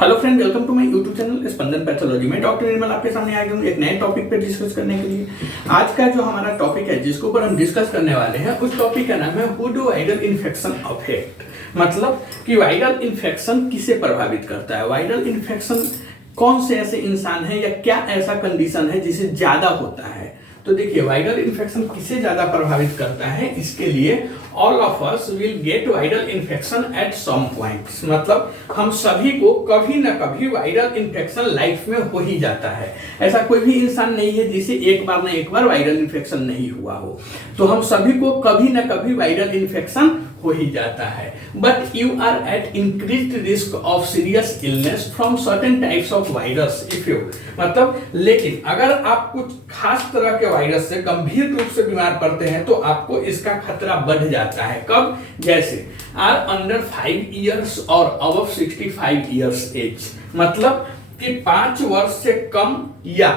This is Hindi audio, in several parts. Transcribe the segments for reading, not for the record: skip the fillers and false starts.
Hello friend, welcome to my YouTube channel Spandan pathology. मैं डॉक्टर निर्मल आपके सामने आ गया हूँ एक नए टॉपिक पे डिस्कस करने के लिए। आज का जो हमारा टॉपिक है जिसके ऊपर हम डिस्कस करने वाले हैं उस टॉपिक का नाम है who do viral infection affect. मतलब कि वायरल इन्फेक्शन किसे प्रभावित करता है, वायरल इन्फेक्शन कौन से ऐसे इंसान है या क्या ऐसा कंडीशन है जिसे ज्यादा होता है। तो देखिए, वायरल इन्फेक्शन किसे ज्यादा प्रभावित करता है, इसके लिए all of us will get viral infection at some points. मतलब हम सभी को कभी ना कभी वायरल इन्फेक्शन लाइफ में हो ही जाता है। ऐसा कोई भी इंसान नहीं है जिसे एक बार ना एक बार वायरल इन्फेक्शन नहीं हुआ हो। तो हम सभी को कभी ना कभी वायरल इन्फेक्शन हो ही जाता है। But you are at increased risk of serious illness from certain types of virus if you, मतलब लेकिन अगर आप कुछ खास तरह के वायरस से गंभीर रूप से बीमार पड़ते हैं तो आपको इसका खतरा बढ़ जाता है। कब? जैसे आर अंडर 5 इयर्स और अबव 65 इयर्स एज, मतलब कि 5 वर्ष से कम या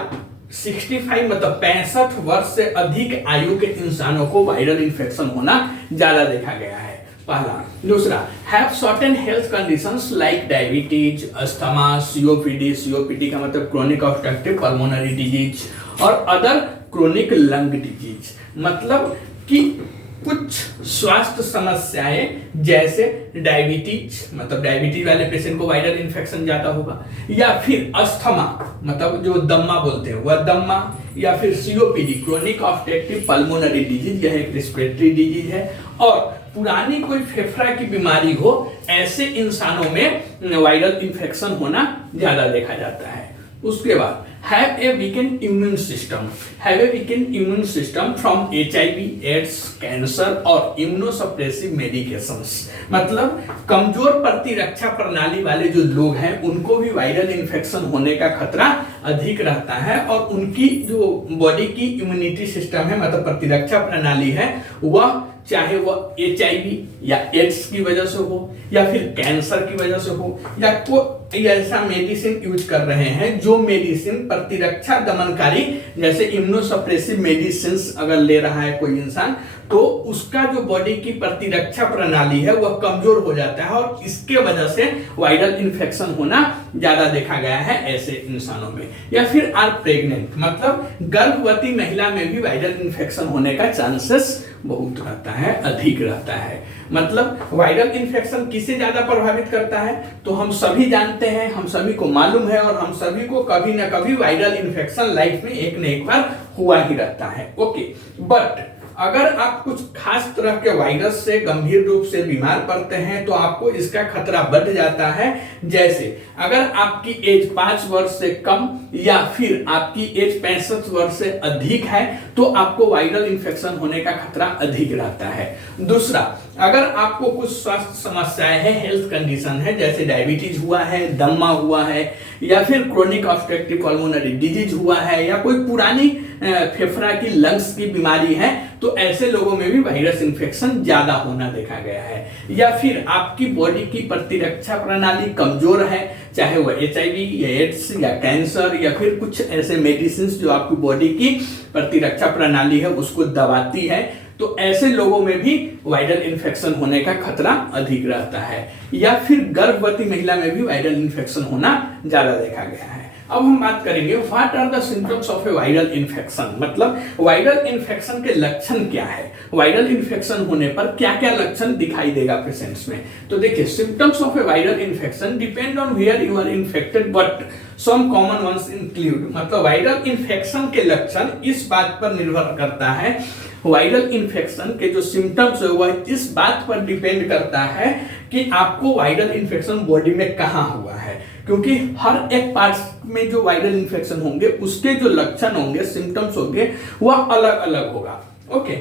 65 मतलब 65 वर्ष से अधिक आयु के इंसानों को वायरल इन्फेक्शन होना ज्यादा देखा गया है, पहला। दूसरा, have certain health conditions like diabetes, asthma, COPD, COPD का मतलब क्रोनिक ऑब्स्ट्रक्टिव पल्मोनरी डिजीज और अदर क्रोनिक लंग डिजीज, मतलब कि कुछ स्वास्थ्य समस्याएं जैसे डायबिटीज, मतलब डायबिटीज वाले पेशेंट को वायरल इन्फेक्शन ज्यादा होगा, या फिर अस्थमा मतलब जो दम्मा बोलते हैं वह दम्मा, या फिर COPD chronic obstructive pulmonary disease, यह एक रेस्पिरेटरी डिजीज है, और पुरानी कोई फेफड़ा की बीमारी हो, ऐसे इंसानों में वायरल इन्फेक्शन होना ज्यादा देखा जाता है। उसके बाद have a weakened immune system from HIV, AIDS, cancer और immunosuppressive medications, मतलब कमजोर प्रतिरक्षा प्रणाली वाले जो लोग हैं उनको भी वायरल इन्फेक्शन होने का खतरा अधिक रहता है, और उनकी जो बॉडी की इम्यूनिटी सिस्टम है मतलब प्रतिरक्षा प्रणाली है वह चाहे वह HIV या एड्स की वजह से हो या फिर कैंसर की वजह से हो या कोई ऐसा मेडिसिन यूज कर रहे हैं जो मेडिसिन प्रतिरक्षा दमनकारी जैसे इम्यूनोसप्रेसिव मेडिसिन अगर ले रहा है कोई इंसान तो उसका जो बॉडी की प्रतिरक्षा प्रणाली है वह कमजोर हो जाता है, और इसके वजह से वायरल इन्फेक्शन होना ज्यादा देखा गया है ऐसे इंसानों में। या फिर आर प्रेग्नेंट, मतलब गर्भवती महिला में भी वायरल इन्फेक्शन होने का चांसेस बहुत रहता है, अधिक रहता है। मतलब वायरल इन्फेक्शन किसे ज्यादा प्रभावित करता है तो हम सभी जानते हैं, हम सभी को मालूम है, और हम सभी को कभी ना कभी वायरल इन्फेक्शन लाइफ में एक न एक बार हुआ ही रहता है। ओके, बट अगर आप कुछ खास तरह के वायरस से गंभीर रूप से बीमार पड़ते हैं तो आपको इसका खतरा बढ़ जाता है। जैसे अगर आपकी एज 5 वर्ष से कम या फिर आपकी एज 65 वर्ष से अधिक है तो आपको वायरल इन्फेक्शन होने का खतरा अधिक रहता है। दूसरा, अगर आपको कुछ स्वास्थ्य समस्याएं हैं, हेल्थ कंडीशन है, जैसे डायबिटीज हुआ है, दम्मा हुआ है, या फिर क्रोनिक ऑब्स्ट्रक्टिव पल्मोनरी डिजीज हुआ है, या कोई पुरानी फेफड़ा की लंग्स की बीमारी है, तो ऐसे लोगों में भी वायरस इन्फेक्शन ज्यादा होना देखा गया है। या फिर आपकी बॉडी की प्रतिरक्षा प्रणाली कमजोर है, चाहे वह HIV या एड्स या कैंसर या फिर कुछ ऐसे मेडिसिन जो आपकी बॉडी की प्रतिरक्षा प्रणाली है उसको दबाती है, तो ऐसे लोगों में भी वायरल इन्फेक्शन होने का खतरा अधिक रहता है। या फिर गर्भवती महिला में भी वायरल इन्फेक्शन होना ज्यादा देखा गया है। अब हम बात करेंगे what are the symptoms of a viral infection, मतलब वायरल इन्फेक्शन के लक्षण क्या है, वायरल इन्फेक्शन होने पर क्या क्या लक्षण दिखाई देगा पेशेंट्स में। तो देखिए, symptoms of a viral infection depend on where you are infected but some common ones include, मतलब वायरल इन्फेक्शन के लक्षण इस बात पर निर्भर करता है, वायरल इन्फेक्शन के जो सिम्टम्स है वह इस बात पर डिपेंड करता है कि आपको वायरल इन्फेक्शन बॉडी में कहाँ हुआ है, क्योंकि हर एक पार्ट में जो वायरल इन्फेक्शन होंगे उसके जो लक्षण होंगे, सिम्टम्स होंगे, वह अलग अलग होगा। ओके,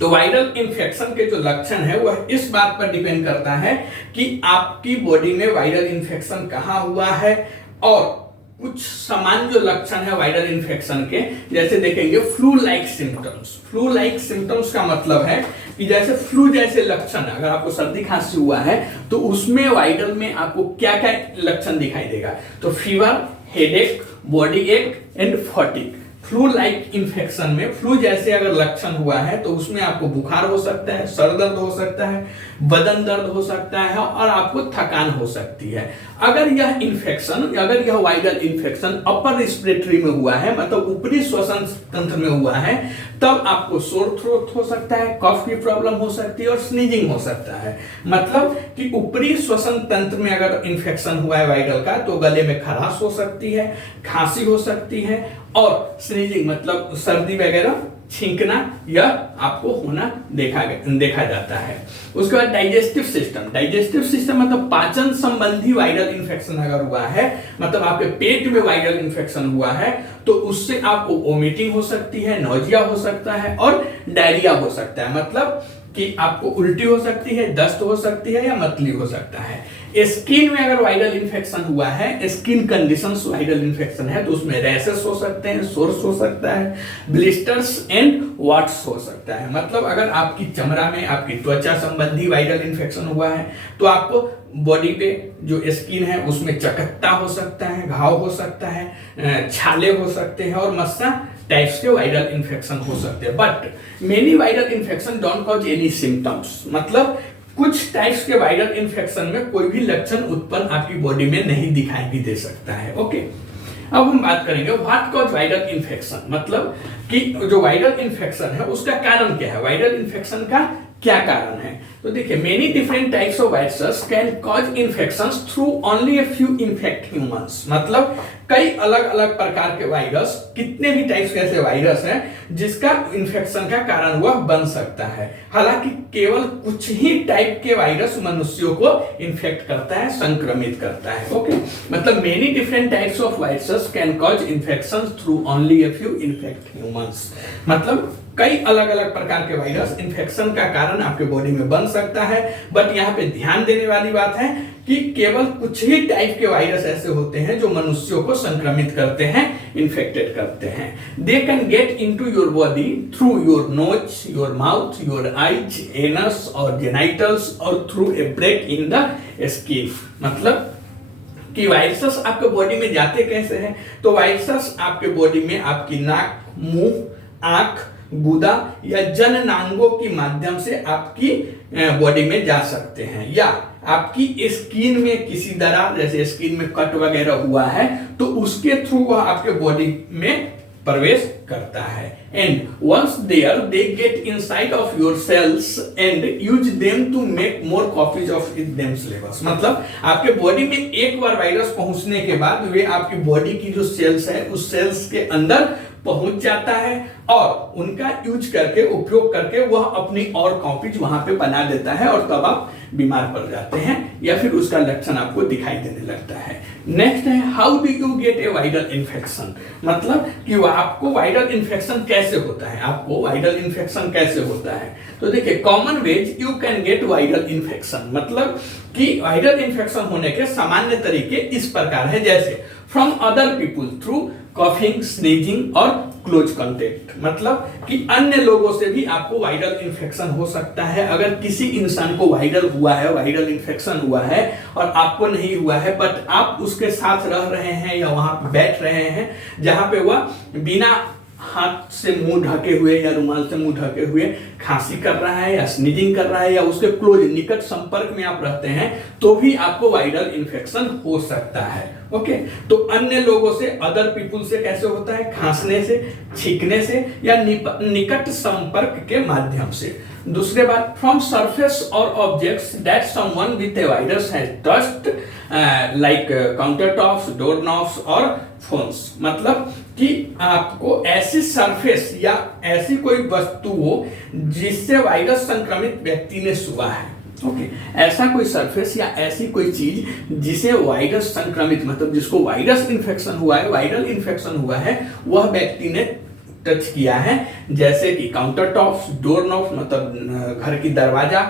तो वायरल इन्फेक्शन के जो लक्षण है वह इस बात पर डिपेंड करता है कि आपकी बॉडी में वायरल इन्फेक्शन कहाँ हुआ है, और कुछ सामान्य जो लक्षण है वायरल इन्फेक्शन के, जैसे देखेंगे flu like symptoms. Flu like symptoms का मतलब है कि जैसे फ्लू जैसे लक्षण, अगर आपको सर्दी खांसी हुआ है तो उसमें वायरल में आपको क्या क्या लक्षण दिखाई देगा, तो फीवर, हेडेक, बॉडी एक and fatigue, flu like infection में, फ्लू जैसे अगर लक्षण हुआ है तो उसमें आपको बुखार हो सकता है, सर दर्द हो सकता है, बदन दर्द हो सकता है और आपको थकान हो सकती है। अगर यह वायरल इन्फेक्शन अपर रिस्पिरेटरी में हुआ है, मतलब ऊपरी श्वसन तंत्र में हुआ है, तब आपको सोर थ्रोट हो सकता है, कफ की प्रॉब्लम हो सकती है और स्नीजिंग हो सकता है। मतलब कि ऊपरी श्वसन तंत्र में अगर इन्फेक्शन हुआ है वायरल का तो गले में खराश हो सकती है, खांसी हो सकती है और स्नीजिंग मतलब सर्दी वगैरह छींकना यह आपको होना देखा जाता है। उसके बाद डाइजेस्टिव सिस्टम मतलब पाचन संबंधी वायरल इन्फेक्शन अगर हुआ है, मतलब आपके पेट में वायरल इन्फेक्शन हुआ है तो उससे आपको वोमिटिंग हो सकती है, नौजिया हो सकता है और डायरिया हो सकता है। मतलब कि आपको उल्टी हो सकती है, दस्त हो सकती है या मतली हो सकता है। स्किन में अगर वायरल इन्फेक्शन हुआ है, स्किन कंडीशंस वायरल इन्फेक्शन है तो उसमें रैशेस हो सकते हैं, सोर्स हो सकता है, ब्लिस्टर्स एंड वाट्स हो सकता है। मतलब अगर आपकी चमड़ा में, आपकी त्वचा संबंधी वायरल इन्फेक्शन हुआ है तो आपको बॉडी पे जो स्किन है उसमें चकत्ता हो सकता है, घाव हो सकता है, छाले हो सकते हैं और मस्सा टाइप्स के वायरल इन्फेक्शन हो सकते हैं। But many viral infection don't cause any symptoms, मतलब कुछ टाइप्स के वायरल इन्फेक्शन में कोई भी लक्षण उत्पन्न आपकी बॉडी में नहीं दिखाई भी दे सकता है। ओके, अब हम बात करेंगे व्हाट कॉज वायरल इन्फेक्शन, मतलब कि जो वायरल इन्फेक्शन है उसका कारण क्या है, वायरल इन्फेक्शन का क्या कारण है। तो देखिए, many different types of viruses can cause infections through only a few infect humans, मतलब कई अलग अलग प्रकार के वायरस, कितने भी टाइप्स के ऐसे वायरस हैं जिसका इन्फेक्शन का कारण वह बन सकता है। हालांकि केवल कुछ ही टाइप के वायरस मनुष्यों को इन्फेक्ट करता है, संक्रमित करता है। ओके, मतलब many different types of viruses can cause infections through only a few infect humans, मतलब कई अलग अलग प्रकार के वायरस इन्फेक्शन का कारण आपके बॉडी में बन सकता है। बट यहाँ पे ध्यान देने वाली बात है कि केवल कुछ ही टाइप के वायरस ऐसे होते हैं जो मनुष्यों को संक्रमित करते हैं, इन्फेक्टेड करते हैं। They can get into your body through your nose, your mouth, your eyes, anus और जेनाइटल्स और through a break in the skin, मतलब कि वायरसेस आपके बॉडी में जाते कैसे हैं। तो वायरसेस आपके बॉडी में आपकी नाक, मुंह, आंख, गुदा या जननांगों के माध्यम से आपकी बॉडी में जा सकते हैं, या आपकी स्किन में किसी दरार, जैसे स्किन में कट वगैरह हुआ है तो उसके थ्रू वह आपके बॉडी में प्रवेश करता है। And once there they get inside of your cells and use them to make more copies of themselves, मतलब आपके बॉडी में एक बार वायरस पहुंचने के बाद वे आपकी बॉडी की जो सेल्स है उस सेल्स के अंदर पहुंच जाता है और उनका यूज करके, उपयोग करके वह अपनी और कॉपीज वहां पे बना देता है और तब आप बीमार पड़ जाते हैं या फिर उसका लक्षण आपको दिखाई देने लगता है। नेक्स्ट है how do you get A viral infection, मतलब कि आपको वायरल इन्फेक्शन कैसे होता है, आपको वायरल इन्फेक्शन कैसे होता है। तो देखिए, common ways you can get viral infection, मतलब कि वायरल इन्फेक्शन होने के सामान्य तरीके इस प्रकार है, जैसे from other people through coughing, sneezing और क्लोज कांटेक्ट, मतलब कि अन्य लोगों से भी आपको वायरल इन्फेक्शन हो सकता है। अगर किसी इंसान को वायरल हुआ है, वायरल इन्फेक्शन हुआ है और आपको नहीं हुआ है, बट आप उसके साथ रह रहे हैं या वहां पे बैठ रहे हैं जहां पे वह बिना हाथ से मुंह ढके हुए या रुमाल से मुंह ढके हुए खांसी कर रहा है या स्नीजिंग कर रहा है या उसके क्लोज निकट संपर्क में आप रहते हैं तो भी आपको वायरल इन्फेक्शन हो सकता है। ओके, तो अन्य लोगों से, अदर पीपुल से कैसे होता है, खांसने से, छींकने से या निकट संपर्क के माध्यम से। दूसरे बात, फ्रॉम सरफेस और objects that someone with A virus has touched like counter tops, door knobs और फोन्स, मतलब कि आपको ऐसी सरफेस या ऐसी कोई वस्तु हो जिससे वायरस संक्रमित व्यक्ति ने छुआ है। ओके, ऐसा कोई सरफेस या ऐसी कोई चीज जिसे वायरस संक्रमित, मतलब जिसको वायरस इन्फेक्शन हुआ है, वायरल इन्फेक्शन हुआ है, वह व्यक्ति ने टच किया है, जैसे कि काउंटर टॉप्स, डोर नॉब्स, मतलब घर की दरवाजा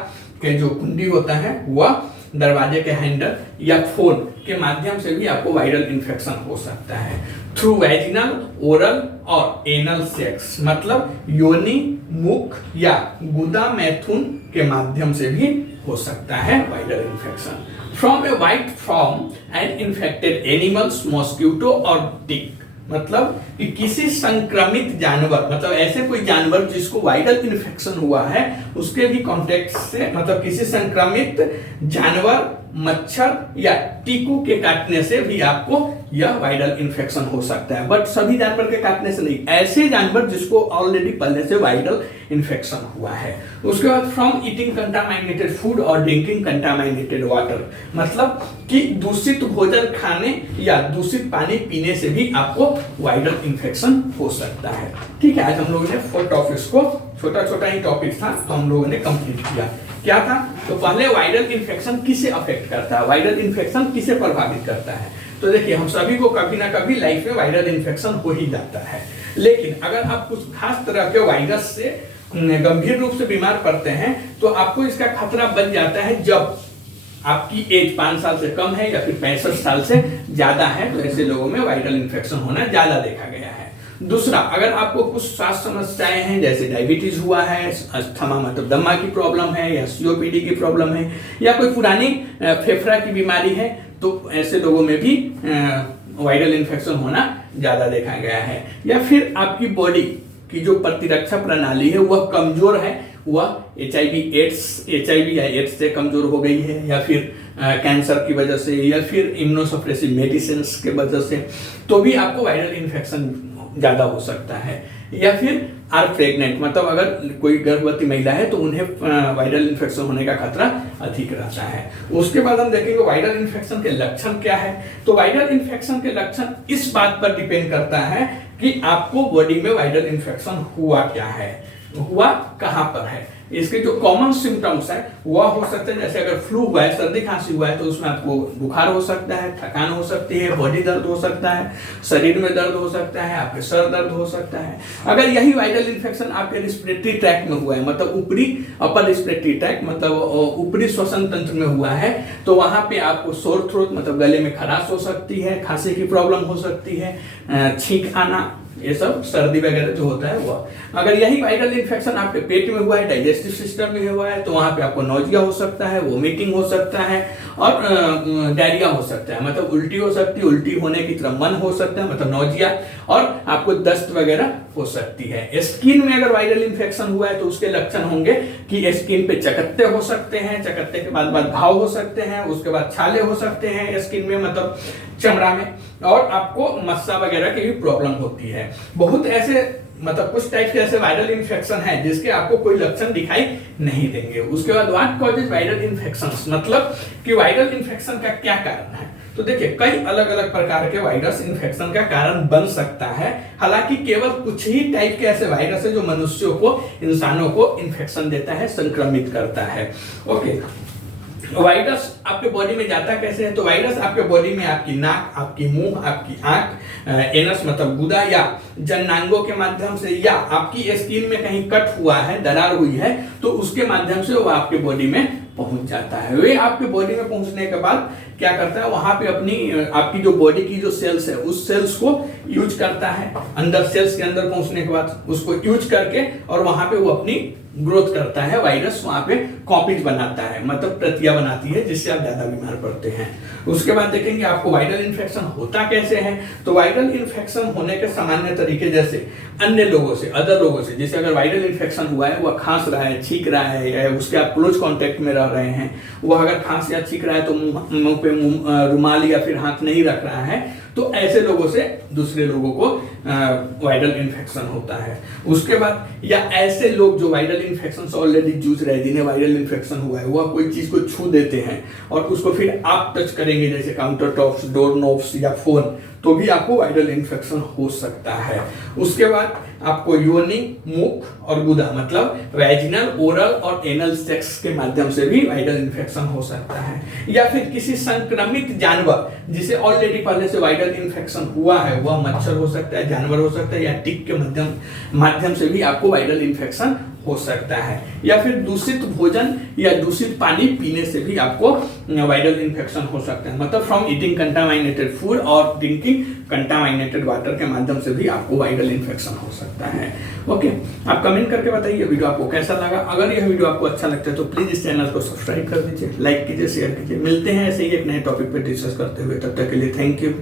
के जो कुंडी होता है वह, दरवाजे के हैंडल या फोन के माध्यम से भी आपको वायरल इन्फेक्शन हो सकता है। थ्रू वैजिनल, ओरल और एनल सेक्स, मतलब योनि, मुख या गुदा मैथुन के माध्यम से भी हो सकता है viral infection. From A white from an infected animals, mosquito और टिक, मतलब कि किसी संक्रमित जानवर, मतलब ऐसे कोई जानवर जिसको वायरल इन्फेक्शन हुआ है उसके भी कॉन्टेक्ट से, मतलब किसी संक्रमित जानवर, मच्छर या टीकू के काटने से भी आपको यह वायरल इन्फेक्शन हो सकता है। बट सभी जानवर के काटने से नहीं, ऐसे जानवर जिसको ऑलरेडी पहले से वायरल इन्फेक्शन हुआ है। उसके बाद फ्रॉम ईटिंग कंटामिनेटेड फूड और ड्रिंकिंग कंटामिनेटेड वाटर, मतलब कि दूषित भोजन खाने या दूषित पानी पीने से भी आपको वायरल इन्फेक्शन हो सकता है। ठीक है, आज हम लोगों ने 4 टॉपिक्स को, छोटा छोटा ही टॉपिक था तो हम लोगों ने कंप्लीट किया। क्या था? तो पहले वायरल इन्फेक्शन किसे अफेक्ट करता है, वायरल इन्फेक्शन किसे प्रभावित करता है। तो देखिए, हम सभी को कभी ना कभी लाइफ में वायरल इन्फेक्शन हो ही जाता है, लेकिन अगर आप कुछ खास तरह के वायरस से गंभीर रूप से बीमार पड़ते हैं तो आपको इसका खतरा बन जाता है जब आपकी एज 5 साल से कम है या फिर 65 साल से ज्यादा है, तो ऐसे लोगों में वायरल इन्फेक्शन होना ज्यादा देखा गया है। दूसरा, अगर आपको कुछ स्वास्थ्य समस्याएं हैं जैसे डायबिटीज हुआ है, अस्थमा मतलब दमा की प्रॉब्लम है, या सीओपीडी की प्रॉब्लम है, या कोई पुरानी फेफड़ा की बीमारी है, तो ऐसे लोगों में भी वायरल इन्फेक्शन होना ज्यादा देखा गया है। या फिर आपकी बॉडी की जो प्रतिरक्षा प्रणाली है वह कमजोर है, वह एचआईवी या एड्स से कमजोर हो गई है, या फिर कैंसर की वजह से, या फिर इम्यूनोसप्रेसिव मेडिसिन के वजह से, तो भी आपको वायरल इन्फेक्शन ज्यादा हो सकता है। या फिर आर प्रेग्नेंट, मतलब अगर कोई गर्भवती महिला है तो उन्हें वायरल इन्फेक्शन होने का खतरा अधिक रहता है। उसके बाद हम देखेंगे वायरल इन्फेक्शन के लक्षण क्या है। तो वायरल इन्फेक्शन के लक्षण इस बात पर डिपेंड करता है कि आपको बॉडी में वायरल इन्फेक्शन हुआ क्या है, हुआ कहां पर है। इसके जो कॉमन सिम्टम्स है वह हो सकते हैं, जैसे अगर फ्लू हुआ है, सर्दी खांसी हुआ है, तो उसमें आपको बुखार हो सकता है, थकान हो सकती है, बॉडी दर्द हो सकता है, शरीर में दर्द हो सकता है, आपके सर दर्द हो सकता है। अगर यही वायरल इन्फेक्शन आपके रिस्पिरेटरी ट्रैक्ट में हुआ है, मतलब ऊपरी अपर रिस्पिरेटरी ट्रैक्ट, मतलब ऊपरी श्वसन तंत्र में हुआ है, तो वहां पे आपको सोर थ्रोट मतलब गले में खराश हो सकती है, खांसी की प्रॉब्लम हो सकती है, छींक आना, ये सब सर्दी वगैरह जो होता है वो। अगर यही वायरल इन्फेक्शन आपके पेट में हुआ है, डाइजेस्टिव सिस्टम में हुआ है, तो वहां पे आपको नौजिया हो सकता है, वोमिटिंग हो सकता है, और डायरिया हो सकता है, मतलब उल्टी हो सकती है, उल्टी होने की तरफ मन हो सकता है, मतलब नौजिया, और आपको दस्त वगैरह हो सकती है। स्किन में अगर वायरल इन्फेक्शन हुआ है तो उसके लक्षण होंगे कि स्किन पे चकत्ते हो सकते हैं, चकत्ते के बाद घाव हो सकते हैं, उसके बाद छाले हो सकते हैं स्किन में, मतलब चमड़ा में, और आपको मस्सा वगैरह की भी प्रॉब्लम होती है। बहुत ऐसे, मतलब कुछ टाइप के ऐसे वायरल इन्फेक्शन है जिसके आपको कोई लक्षण दिखाई नहीं देंगे। उसके बाद व्हाट कॉजेज वायरल इन्फेक्शंस, मतलब कि वायरल इन्फेक्शन का क्या कारण है। तो देखिए, कई अलग अलग प्रकार के वायरस इन्फेक्शन का कारण बन सकता है। हालांकि केवल कुछ ही टाइप के ऐसे वायरस है जो मनुष्यों को, इंसानों को इन्फेक्शन देता है, संक्रमित करता है। ओके, वायरस आपके बॉडी में जाता कैसे है। तो वायरस आपके बॉडी में आपकी नाक, आपकी मुंह, आपकी आंख, एनस मतलब गुदा, या जननांगों के माध्यम से, या आपकी स्किन में कहीं कट हुआ है, दरार हुई है, तो उसके माध्यम से वो आपके बॉडी में पहुंच जाता है। वे आपके बॉडी में पहुंचने के बाद क्या करता है, वहां पे अपनी आपकी जो बॉडी की जो सेल्स है उस सेल्स को यूज करता है, अंदर सेल्स के अंदर पहुंचने के बाद उसको यूज करके, और वहां पे वो अपनी ग्रोथ करता है। वायरस वहां पे कॉपीज बनाता है, मतलब प्रतियां बनाती है, जिससे आप ज्यादा बीमार पड़ते हैं। उसके बाद देखेंगे आपको वायरल इन्फेक्शन होता कैसे है। तो वायरल इन्फेक्शन होने के सामान्य तरीके, जैसे अन्य लोगों से, अदर लोगों से, जैसे अगर वायरल इन्फेक्शन हुआ है, वह खांस रहा है, छींक रहा है, या उसके आप क्लोज कांटेक्ट में रह रहे हैं, वह अगर खांस या छींक रहा है तो मुंह पे रुमाल या फिर हाथ नहीं रख रहा है, तो ऐसे लोगों से दूसरे लोगों को वायरल इन्फेक्शन होता है। उसके बाद, या ऐसे लोग जो वायरल इन्फेक्शन से ऑलरेडी जूझ रहे हैं, जिन्हें वायरल इन्फेक्शन हुआ है, वह कोई चीज को छू देते हैं और उसको फिर आप टच करेंगे, जैसे काउंटर टॉप्स, डोर नॉब्स या फोन, तो भी आपको वायरल इन्फेक्शन हो सकता है। उसके बाद आपको योनि, मुख और गुदा, मतलब वैजिनल, ओरल और एनल सेक्स के माध्यम से भी वायरल इन्फेक्शन हो सकता है। या फिर किसी संक्रमित जानवर जिसे ऑलरेडी पहले से वायरल इन्फेक्शन हुआ है, वह मच्छर हो सकता है, जानवर हो सकता है, या टिक के माध्यम से भी आपको वायरल इन्फेक्शन हो सकता है। या फिर दूषित भोजन या दूषित पानी पीने से भी आपको वायरल इन्फेक्शन हो सकता है, मतलब फ्रॉम ईटिंग कंटामिनेटेड फूड और ड्रिंकिंग कंटामिनेटेड वाटर के माध्यम से भी आपको वायरल इन्फेक्शन हो सकता है। ओके, आप कमेंट करके बताइए वीडियो आपको कैसा लगा। अगर यह वीडियो आपको अच्छा लगता है तो प्लीज इस चैनल को सब्सक्राइब कर दीजिए, लाइक कीजिए, शेयर कीजिए। मिलते हैं ऐसे ही एक नए टॉपिक पर डिस्कस करते हुए, तब तक के लिए थैंक यू।